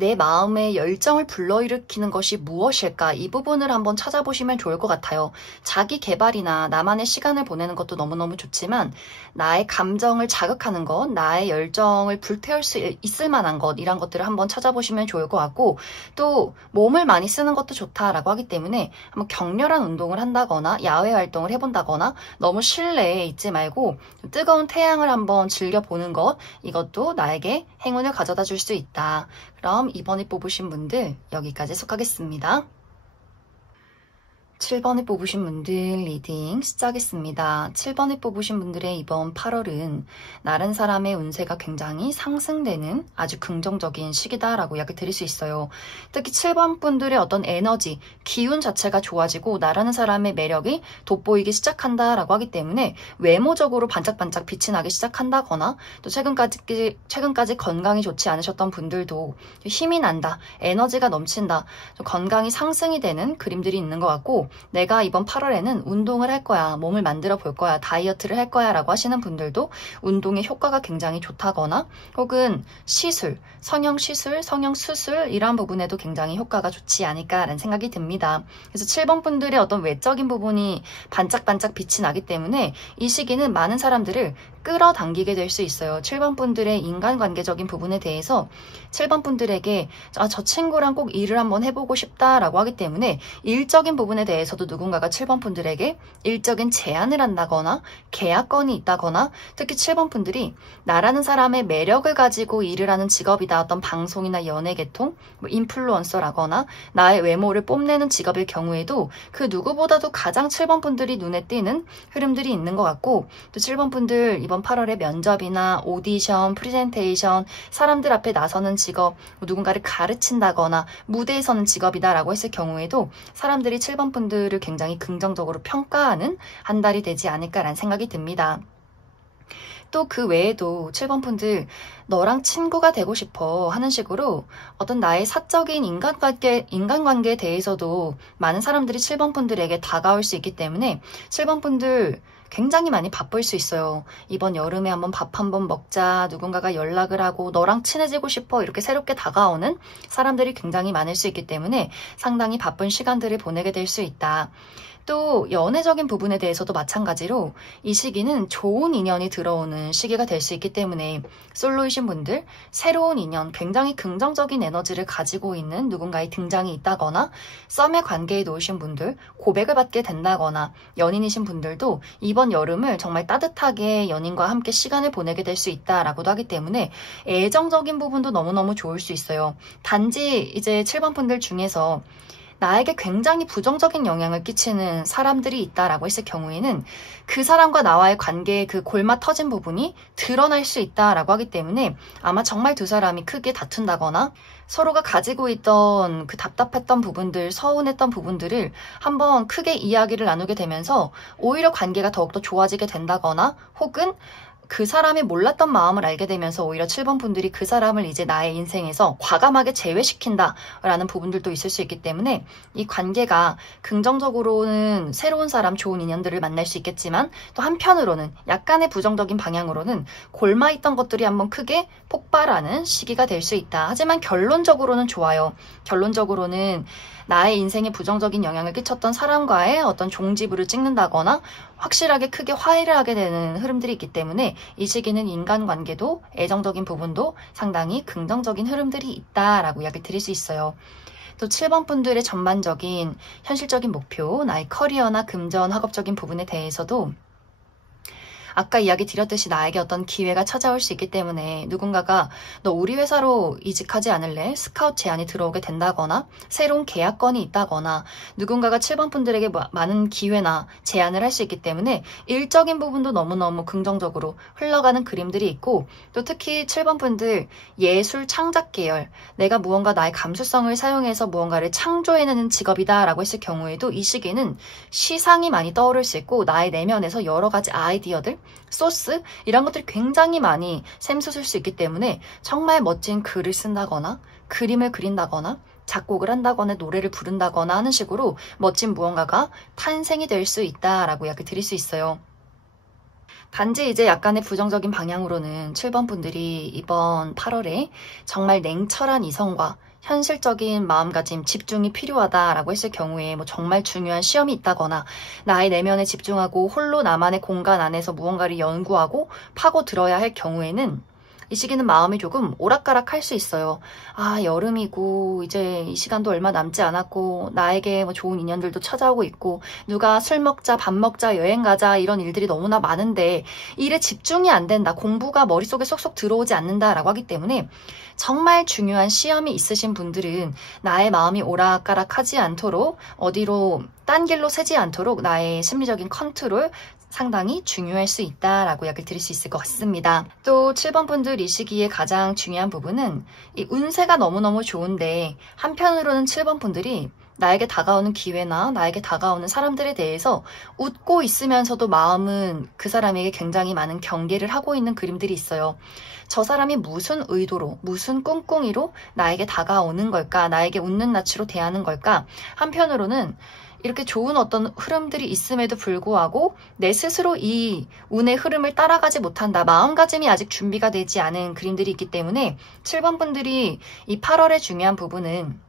내 마음의 열정을 불러일으키는 것이 무엇일까, 이 부분을 한번 찾아보시면 좋을 것 같아요. 자기 개발이나 나만의 시간을 보내는 것도 너무너무 좋지만 나의 감정을 자극하는 것, 나의 열정을 불태울 수 있을 만한 것, 이런 것들을 한번 찾아보시면 좋을 것 같고, 또 몸을 많이 쓰는 것도 좋다라고 하기 때문에 한번 격렬한 운동을 한다거나 야외 활동을 해본다거나 너무 실내에 있지 말고 뜨거운 태양을 한번 즐겨보는 것, 이것도 나에게 행운을 가져다 줄 수 있다. 그럼 이번에 뽑으신 분들 여기까지 속하겠습니다. 7번에 뽑으신 분들 리딩 시작하겠습니다. 7번에 뽑으신 분들의 이번 8월은 다른 사람의 운세가 굉장히 상승되는 아주 긍정적인 시기다라고 이야기 드릴 수 있어요. 특히 7번 분들의 어떤 에너지, 기운 자체가 좋아지고 나라는 사람의 매력이 돋보이기 시작한다라고 하기 때문에 외모적으로 반짝반짝 빛이 나기 시작한다거나, 또 최근까지 건강이 좋지 않으셨던 분들도 힘이 난다, 에너지가 넘친다, 좀 건강이 상승이 되는 그림들이 있는 것 같고, 내가 이번 8월에는 운동을 할 거야, 몸을 만들어 볼 거야, 다이어트를 할 거야 라고 하시는 분들도 운동의 효과가 굉장히 좋다거나, 혹은 시술, 성형시술, 성형수술 이러한 부분에도 굉장히 효과가 좋지 않을까라는 생각이 듭니다. 그래서 7번 분들의 어떤 외적인 부분이 반짝반짝 빛이 나기 때문에 이 시기는 많은 사람들을 끌어당기게 될 수 있어요. 7번 분들의 인간관계적인 부분에 대해서 7번 분들에게 저 친구랑 꼭 일을 한번 해보고 싶다라고 하기 때문에 일적인 부분에 대해서도 누군가가 7번 분들에게 일적인 제안을 한다거나 계약건이 있다거나, 특히 7번 분들이 나라는 사람의 매력을 가지고 일을 하는 직업이다, 어떤 방송이나 연예계통, 인플루언서라거나 나의 외모를 뽐내는 직업일 경우에도 그 누구보다도 가장 7번 분들이 눈에 띄는 흐름들이 있는 것 같고, 또 7번 분들 이번 8월에 면접이나 오디션, 프리젠테이션, 사람들 앞에 나서는 직업, 누군가를 가르친다거나 무대에 서는 직업이다라고 했을 경우에도 사람들이 7번 분들을 굉장히 긍정적으로 평가하는 한 달이 되지 않을까라는 생각이 듭니다. 또 그 외에도 7번 분들 너랑 친구가 되고 싶어 하는 식으로 어떤 나의 사적인 인간관계에 대해서도 많은 사람들이 7번 분들에게 다가올 수 있기 때문에 7번 분들 굉장히 많이 바쁠 수 있어요. 이번 여름에 한번 밥 한번 먹자, 누군가가 연락을 하고 너랑 친해지고 싶어 이렇게 새롭게 다가오는 사람들이 굉장히 많을 수 있기 때문에 상당히 바쁜 시간들을 보내게 될 수 있다. 또 연애적인 부분에 대해서도 마찬가지로 이 시기는 좋은 인연이 들어오는 시기가 될 수 있기 때문에 솔로이신 분들, 새로운 인연, 굉장히 긍정적인 에너지를 가지고 있는 누군가의 등장이 있다거나 썸의 관계에 놓으신 분들, 고백을 받게 된다거나 연인이신 분들도 이번 여름을 정말 따뜻하게 연인과 함께 시간을 보내게 될 수 있다라고도 하기 때문에 애정적인 부분도 너무너무 좋을 수 있어요. 단지 이제 7번 분들 중에서 나에게 굉장히 부정적인 영향을 끼치는 사람들이 있다라고 했을 경우에는 그 사람과 나와의 관계의 그 골마 터진 부분이 드러날 수 있다라고 하기 때문에 아마 정말 두 사람이 크게 다툰다거나 서로가 가지고 있던 그 답답했던 부분들, 서운했던 부분들을 한번 크게 이야기를 나누게 되면서 오히려 관계가 더욱더 좋아지게 된다거나 혹은 그 사람이 몰랐던 마음을 알게 되면서 오히려 7번 분들이 그 사람을 이제 나의 인생에서 과감하게 제외시킨다라는 부분들도 있을 수 있기 때문에 이 관계가 긍정적으로는 새로운 사람, 좋은 인연들을 만날 수 있겠지만 또 한편으로는 약간의 부정적인 방향으로는 골마있던 것들이 한번 크게 폭발하는 시기가 될 수 있다. 하지만 결론적으로는 좋아요. 결론적으로는 나의 인생에 부정적인 영향을 끼쳤던 사람과의 어떤 종지부를 찍는다거나 확실하게 크게 화해를 하게 되는 흐름들이 있기 때문에 이 시기는 인간관계도 애정적인 부분도 상당히 긍정적인 흐름들이 있다라고 이야기 드릴 수 있어요. 또 7번 분들의 전반적인 현실적인 목표, 나의 커리어나 금전, 학업적인 부분에 대해서도 아까 이야기 드렸듯이 나에게 어떤 기회가 찾아올 수 있기 때문에 누군가가 너 우리 회사로 이직하지 않을래? 스카우트 제안이 들어오게 된다거나 새로운 계약건이 있다거나 누군가가 7번 분들에게 많은 기회나 제안을 할 수 있기 때문에 일적인 부분도 너무너무 긍정적으로 흘러가는 그림들이 있고 또 특히 7번 분들 예술 창작 계열 내가 무언가 나의 감수성을 사용해서 무언가를 창조해내는 직업이다 라고 했을 경우에도 이 시기는 시상이 많이 떠오를 수 있고 나의 내면에서 여러 가지 아이디어들 소스 이런 것들이 굉장히 많이 샘솟을 수 있기 때문에 정말 멋진 글을 쓴다거나 그림을 그린다거나 작곡을 한다거나 노래를 부른다거나 하는 식으로 멋진 무언가가 탄생이 될 수 있다라고 이야기 드릴 수 있어요. 단지 이제 약간의 부정적인 방향으로는 7번 분들이 이번 8월에 정말 냉철한 이성과 현실적인 마음가짐, 집중이 필요하다라고 했을 경우에 뭐 정말 중요한 시험이 있다거나 나의 내면에 집중하고 홀로 나만의 공간 안에서 무언가를 연구하고 파고 들어야 할 경우에는 이 시기는 마음이 조금 오락가락할 수 있어요. 아, 여름이고 이제 이 시간도 얼마 남지 않았고 나에게 뭐 좋은 인연들도 찾아오고 있고 누가 술 먹자, 밥 먹자, 여행 가자 이런 일들이 너무나 많은데 일에 집중이 안 된다. 공부가 머릿속에 쏙쏙 들어오지 않는다라고 하기 때문에 정말 중요한 시험이 있으신 분들은 나의 마음이 오락가락하지 않도록 어디로 딴 길로 새지 않도록 나의 심리적인 컨트롤 상당히 중요할 수 있다라고 이야기를 드릴 수 있을 것 같습니다. 또 7번 분들 이 시기에 가장 중요한 부분은 이 운세가 너무너무 좋은데 한편으로는 7번 분들이 나에게 다가오는 기회나 나에게 다가오는 사람들에 대해서 웃고 있으면서도 마음은 그 사람에게 굉장히 많은 경계를 하고 있는 그림들이 있어요. 저 사람이 무슨 의도로, 무슨 꿍꿍이로 나에게 다가오는 걸까? 나에게 웃는 낯으로 대하는 걸까? 한편으로는 이렇게 좋은 어떤 흐름들이 있음에도 불구하고 내 스스로 이 운의 흐름을 따라가지 못한다. 마음가짐이 아직 준비가 되지 않은 그림들이 있기 때문에 7번 분들이 이 8월의 중요한 부분은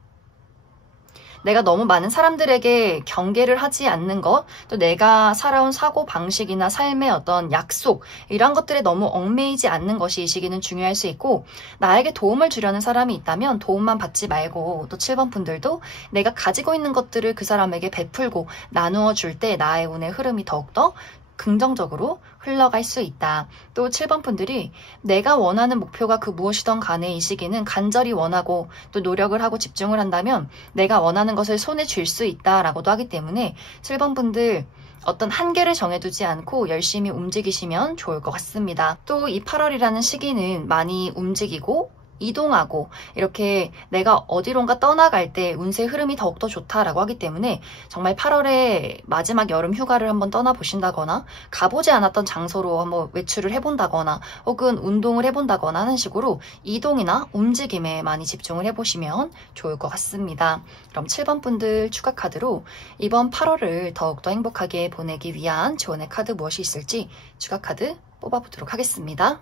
내가 너무 많은 사람들에게 경계를 하지 않는 것, 또 내가 살아온 사고 방식이나 삶의 어떤 약속 이런 것들에 너무 얽매이지 않는 것이 이 시기는 중요할 수 있고 나에게 도움을 주려는 사람이 있다면 도움만 받지 말고 또 7번 분들도 내가 가지고 있는 것들을 그 사람에게 베풀고 나누어 줄 때 나의 운의 흐름이 더욱더 긍정적으로 흘러갈 수 있다. 또 7번 분들이 내가 원하는 목표가 그 무엇이든 간에 이 시기는 간절히 원하고 또 노력을 하고 집중을 한다면 내가 원하는 것을 손에 쥘 수 있다라고도 하기 때문에 7번 분들 어떤 한계를 정해두지 않고 열심히 움직이시면 좋을 것 같습니다. 또 이 8월이라는 시기는 많이 움직이고 이동하고 이렇게 내가 어디론가 떠나갈 때 운세 흐름이 더욱더 좋다라고 하기 때문에 정말 8월에 마지막 여름 휴가를 한번 떠나보신다거나 가보지 않았던 장소로 한번 외출을 해본다거나 혹은 운동을 해본다거나 하는 식으로 이동이나 움직임에 많이 집중을 해보시면 좋을 것 같습니다. 그럼 7번 분들 추가 카드로 이번 8월을 더욱더 행복하게 보내기 위한 조언의 카드 무엇이 있을지 추가 카드 뽑아보도록 하겠습니다.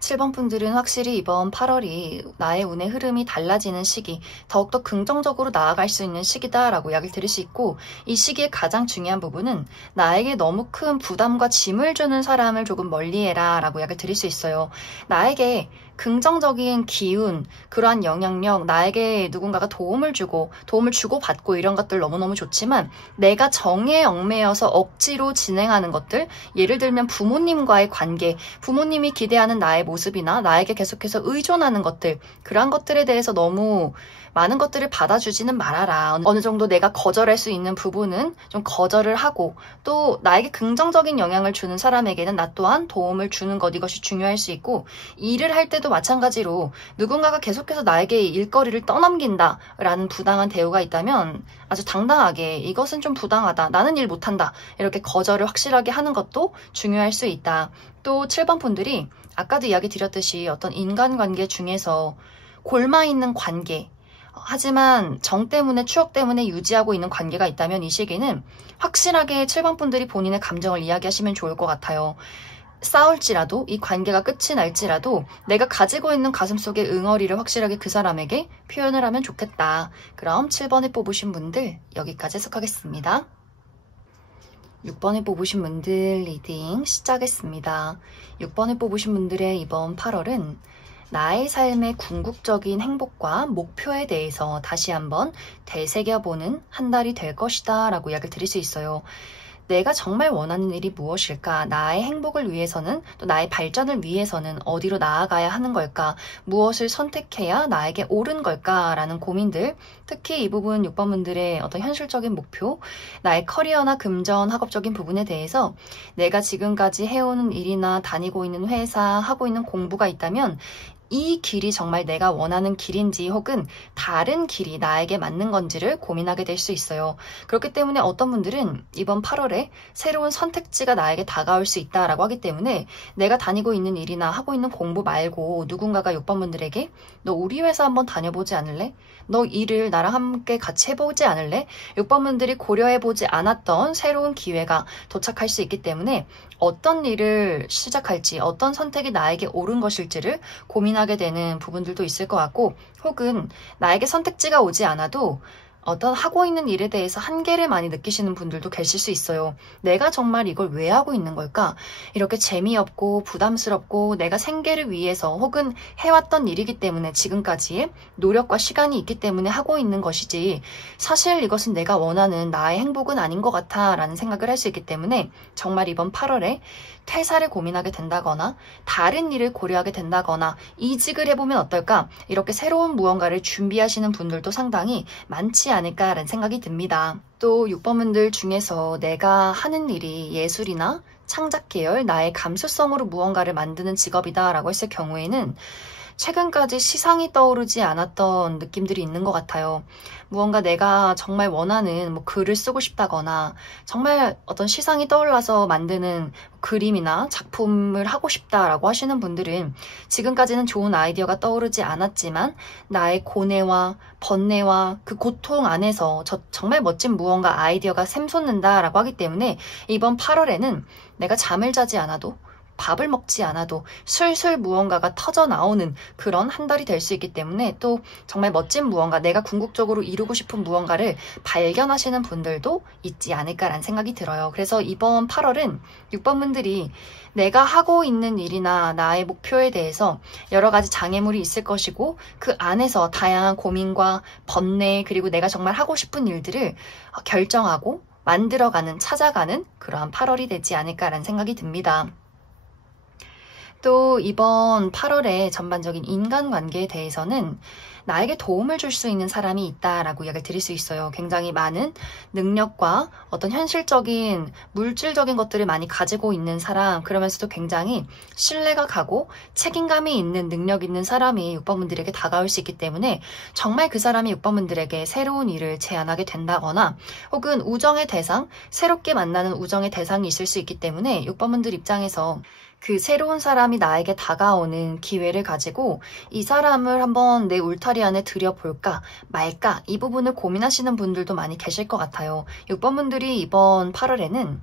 7번 분들은 확실히 이번 8월이 나의 운의 흐름이 달라지는 시기, 더욱더 긍정적으로 나아갈 수 있는 시기다라고 이야기를 드릴 수 있고, 이 시기의 가장 중요한 부분은 나에게 너무 큰 부담과 짐을 주는 사람을 조금 멀리해라 라고 이야기를 드릴 수 있어요. 나에게 긍정적인 기운, 그러한 영향력, 나에게 누군가가 도움을 주고 받고 이런 것들 너무너무 좋지만 내가 정에 얽매여서 억지로 진행하는 것들, 예를 들면 부모님과의 관계, 부모님이 기대하는 나의 모습이나 나에게 계속해서 의존하는 것들, 그러한 것들에 대해서 너무 많은 것들을 받아주지는 말아라. 어느 정도 내가 거절할 수 있는 부분은 좀 거절을 하고, 또 나에게 긍정적인 영향을 주는 사람에게는 나 또한 도움을 주는 것, 이것이 중요할 수 있고, 일을 할 때도 마찬가지로 누군가가 계속해서 나에게 일거리를 떠넘긴다 라는 부당한 대우가 있다면 아주 당당하게 이것은 좀 부당하다, 나는 일 못한다, 이렇게 거절을 확실하게 하는 것도 중요할 수 있다. 또 7번 분들이 아까도 이야기 드렸듯이 어떤 인간관계 중에서 골마있는 관계, 하지만 정 때문에, 추억 때문에 유지하고 있는 관계가 있다면 이 시기는 확실하게 7번 분들이 본인의 감정을 이야기하시면 좋을 것 같아요. 싸울지라도, 이 관계가 끝이 날지라도 내가 가지고 있는 가슴속의 응어리를 확실하게 그 사람에게 표현을 하면 좋겠다. 그럼 7번에 뽑으신 분들 여기까지 해석하겠습니다. 6번에 뽑으신 분들 리딩 시작하겠습니다. 6번에 뽑으신 분들의 이번 8월은 나의 삶의 궁극적인 행복과 목표에 대해서 다시 한번 되새겨보는 한 달이 될 것이다 라고 이야기를 드릴 수 있어요. 내가 정말 원하는 일이 무엇일까? 나의 행복을 위해서는, 또 나의 발전을 위해서는 어디로 나아가야 하는 걸까? 무엇을 선택해야 나에게 옳은 걸까? 라는 고민들, 특히 이 부분 6번 분들의 어떤 현실적인 목표, 나의 커리어나 금전, 학업적인 부분에 대해서 내가 지금까지 해오는 일이나 다니고 있는 회사, 하고 있는 공부가 있다면 이 길이 정말 내가 원하는 길인지 혹은 다른 길이 나에게 맞는 건지를 고민하게 될 수 있어요. 그렇기 때문에 어떤 분들은 이번 8월에 새로운 선택지가 나에게 다가올 수 있다라고 하기 때문에 내가 다니고 있는 일이나 하고 있는 공부 말고 누군가가 6번 분들에게 너 우리 회사 한번 다녀보지 않을래? 너 일을 나랑 함께 같이 해보지 않을래? 6번 분들이 고려해보지 않았던 새로운 기회가 도착할 수 있기 때문에 어떤 일을 시작할지, 어떤 선택이 나에게 옳은 것일지를 고민하게 되는 부분들도 있을 것 같고, 혹은 나에게 선택지가 오지 않아도 어떤 하고 있는 일에 대해서 한계를 많이 느끼시는 분들도 계실 수 있어요. 내가 정말 이걸 왜 하고 있는 걸까? 이렇게 재미없고 부담스럽고 내가 생계를 위해서 혹은 해왔던 일이기 때문에 지금까지의 노력과 시간이 있기 때문에 하고 있는 것이지 사실 이것은 내가 원하는 나의 행복은 아닌 것 같아 라는 생각을 할 수 있기 때문에 정말 이번 8월에 퇴사를 고민하게 된다거나 다른 일을 고려하게 된다거나 이직을 해보면 어떨까? 이렇게 새로운 무언가를 준비하시는 분들도 상당히 많지 않을까라는 생각이 듭니다. 또 6번 분들 중에서 내가 하는 일이 예술이나 창작 계열, 나의 감수성으로 무언가를 만드는 직업이다 라고 했을 경우에는 최근까지 시상이 떠오르지 않았던 느낌들이 있는 것 같아요. 무언가 내가 정말 원하는 글을 쓰고 싶다거나 정말 어떤 시상이 떠올라서 만드는 그림이나 작품을 하고 싶다라고 하시는 분들은 지금까지는 좋은 아이디어가 떠오르지 않았지만 나의 고뇌와 번뇌와 그 고통 안에서 정말 멋진 무언가 아이디어가 샘솟는다라고 하기 때문에 이번 8월에는 내가 잠을 자지 않아도 밥을 먹지 않아도 술술 무언가가 터져 나오는 그런 한 달이 될 수 있기 때문에 또 정말 멋진 무언가, 내가 궁극적으로 이루고 싶은 무언가를 발견하시는 분들도 있지 않을까라는 생각이 들어요. 그래서 이번 8월은 6번 분들이 내가 하고 있는 일이나 나의 목표에 대해서 여러 가지 장애물이 있을 것이고 그 안에서 다양한 고민과 번뇌 그리고 내가 정말 하고 싶은 일들을 결정하고 만들어가는, 찾아가는 그러한 8월이 되지 않을까라는 생각이 듭니다. 또 이번 8월의 전반적인 인간관계에 대해서는 나에게 도움을 줄 수 있는 사람이 있다라고 이야기를 드릴 수 있어요. 굉장히 많은 능력과 어떤 현실적인 물질적인 것들을 많이 가지고 있는 사람, 그러면서도 굉장히 신뢰가 가고 책임감이 있는 능력 있는 사람이 6번분들에게 다가올 수 있기 때문에 정말 그 사람이 6번분들에게 새로운 일을 제안하게 된다거나 혹은 우정의 대상, 새롭게 만나는 우정의 대상이 있을 수 있기 때문에 6번분들 입장에서 그 새로운 사람이 나에게 다가오는 기회를 가지고 이 사람을 한번 내 울타리 안에 들여볼까 말까 이 부분을 고민하시는 분들도 많이 계실 것 같아요. 6번분들이 이번 8월에는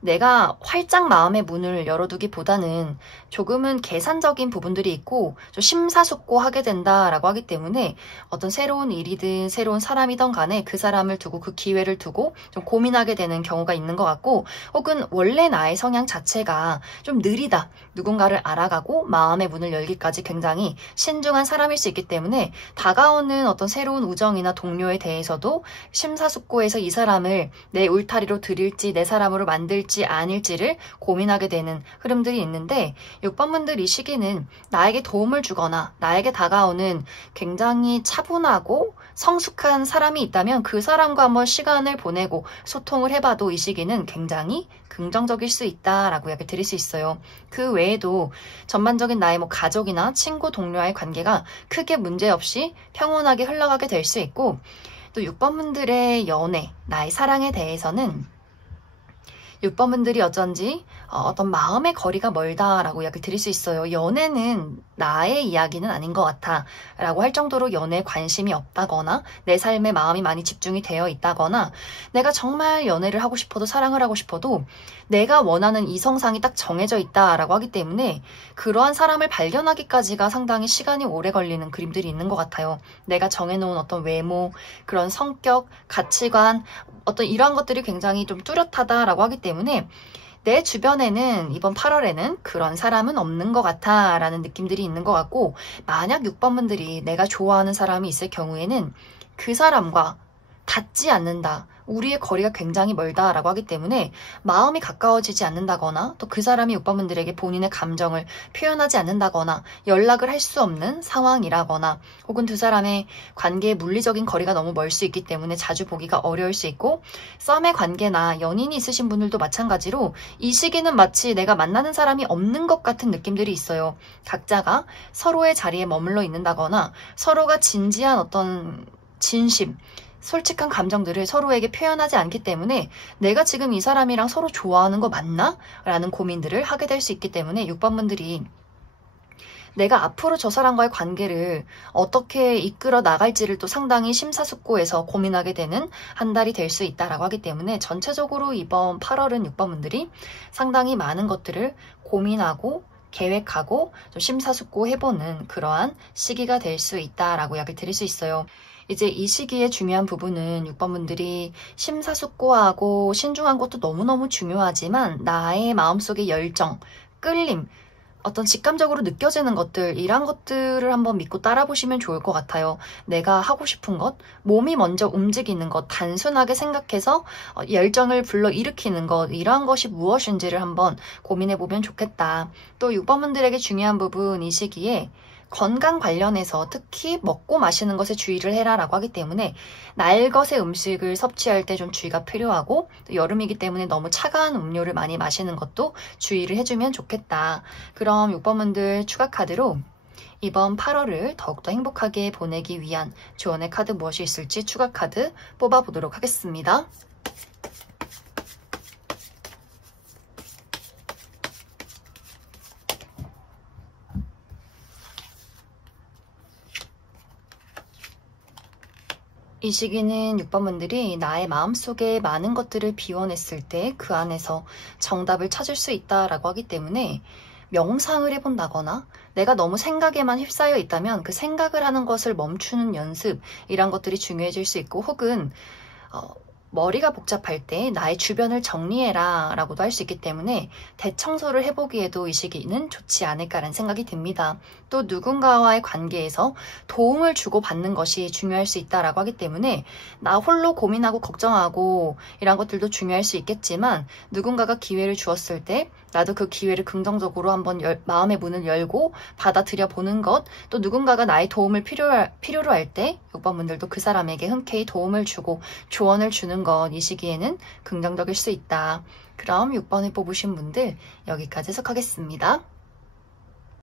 내가 활짝 마음의 문을 열어두기보다는 조금은 계산적인 부분들이 있고 좀 심사숙고하게 된다라고 하기 때문에 어떤 새로운 일이든 새로운 사람이든 간에 그 사람을 두고 그 기회를 두고 좀 고민하게 되는 경우가 있는 것 같고 혹은 원래 나의 성향 자체가 좀 느리다. 누군가를 알아가고 마음의 문을 열기까지 굉장히 신중한 사람일 수 있기 때문에 다가오는 어떤 새로운 우정이나 동료에 대해서도 심사숙고해서 이 사람을 내 울타리로 들일지 내 사람으로 만들지 아닐지를 고민하게 되는 흐름들이 있는데 6번분들 이 시기는 나에게 도움을 주거나 나에게 다가오는 굉장히 차분하고 성숙한 사람이 있다면 그 사람과 한번 시간을 보내고 소통을 해봐도 이 시기는 굉장히 긍정적일 수 있다라고 이야기 드릴 수 있어요. 그 외에도 전반적인 나의 가족이나 친구, 동료와의 관계가 크게 문제없이 평온하게 흘러가게 될 수 있고 또 6번분들의 연애, 나의 사랑에 대해서는 6번분들이 어쩐지 어떤 마음의 거리가 멀다라고 이야기 드릴 수 있어요. 연애는 나의 이야기는 아닌 것 같아 라고 할 정도로 연애에 관심이 없다거나 내 삶에 마음이 많이 집중이 되어 있다거나 내가 정말 연애를 하고 싶어도 사랑을 하고 싶어도 내가 원하는 이성상이 딱 정해져 있다라고 하기 때문에 그러한 사람을 발견하기까지가 상당히 시간이 오래 걸리는 그림들이 있는 것 같아요. 내가 정해놓은 어떤 외모, 그런 성격, 가치관, 어떤 이러한 것들이 굉장히 좀 뚜렷하다라고 하기 때문에 내 주변에는 이번 8월에는 그런 사람은 없는 것 같아 라는 느낌들이 있는 것 같고 만약 6번분들이 내가 좋아하는 사람이 있을 경우에는 그 사람과 닿지 않는다. 우리의 거리가 굉장히 멀다라고 하기 때문에 마음이 가까워지지 않는다거나 또 그 사람이 6번분들에게 본인의 감정을 표현하지 않는다거나 연락을 할 수 없는 상황이라거나 혹은 두 사람의 관계의 물리적인 거리가 너무 멀 수 있기 때문에 자주 보기가 어려울 수 있고 썸의 관계나 연인이 있으신 분들도 마찬가지로 이 시기는 마치 내가 만나는 사람이 없는 것 같은 느낌들이 있어요. 각자가 서로의 자리에 머물러 있는다거나 서로가 진지한 어떤 진심 솔직한 감정들을 서로에게 표현하지 않기 때문에 내가 지금 이 사람이랑 서로 좋아하는 거 맞나? 라는 고민들을 하게 될 수 있기 때문에 6번분들이 내가 앞으로 저 사람과의 관계를 어떻게 이끌어 나갈지를 또 상당히 심사숙고해서 고민하게 되는 한 달이 될 수 있다라고 하기 때문에 전체적으로 이번 8월은 6번분들이 상당히 많은 것들을 고민하고 계획하고 좀 심사숙고해보는 그러한 시기가 될 수 있다라고 이야기를 드릴 수 있어요. 이제 이 시기에 중요한 부분은 6번분들이 심사숙고하고 신중한 것도 너무너무 중요하지만 나의 마음속의 열정, 끌림, 어떤 직감적으로 느껴지는 것들 이런 것들을 한번 믿고 따라보시면 좋을 것 같아요. 내가 하고 싶은 것, 몸이 먼저 움직이는 것, 단순하게 생각해서 열정을 불러일으키는 것 이러한 것이 무엇인지를 한번 고민해보면 좋겠다. 또 6번분들에게 중요한 부분 이 시기에 건강 관련해서 특히 먹고 마시는 것에 주의를 해라라고 하기 때문에 날것의 음식을 섭취할 때 좀 주의가 필요하고 또 여름이기 때문에 너무 차가운 음료를 많이 마시는 것도 주의를 해주면 좋겠다. 그럼 6번분들 추가 카드로 이번 8월을 더욱더 행복하게 보내기 위한 조언의 카드 무엇이 있을지 추가 카드 뽑아보도록 하겠습니다. 이 시기는 6번분들이 나의 마음속에 많은 것들을 비워냈을 때 그 안에서 정답을 찾을 수 있다라고 하기 때문에 명상을 해본다거나 내가 너무 생각에만 휩싸여 있다면 그 생각을 하는 것을 멈추는 연습 이런 것들이 중요해질 수 있고 혹은 머리가 복잡할 때 나의 주변을 정리해라 라고도 할 수 있기 때문에 대청소를 해보기에도 이 시기는 좋지 않을까라는 생각이 듭니다. 또 누군가와의 관계에서 도움을 주고받는 것이 중요할 수 있다라고 하기 때문에 나 홀로 고민하고 걱정하고 이런 것들도 중요할 수 있겠지만 누군가가 기회를 주었을 때 나도 그 기회를 긍정적으로 한번 마음의 문을 열고 받아들여 보는 것, 또 누군가가 나의 도움을 필요로 할 때 6번 분들도 그 사람에게 흔쾌히 도움을 주고 조언을 주는 것 이 시기에는 긍정적일 수 있다. 그럼 6번을 뽑으신 분들 여기까지 해석하겠습니다.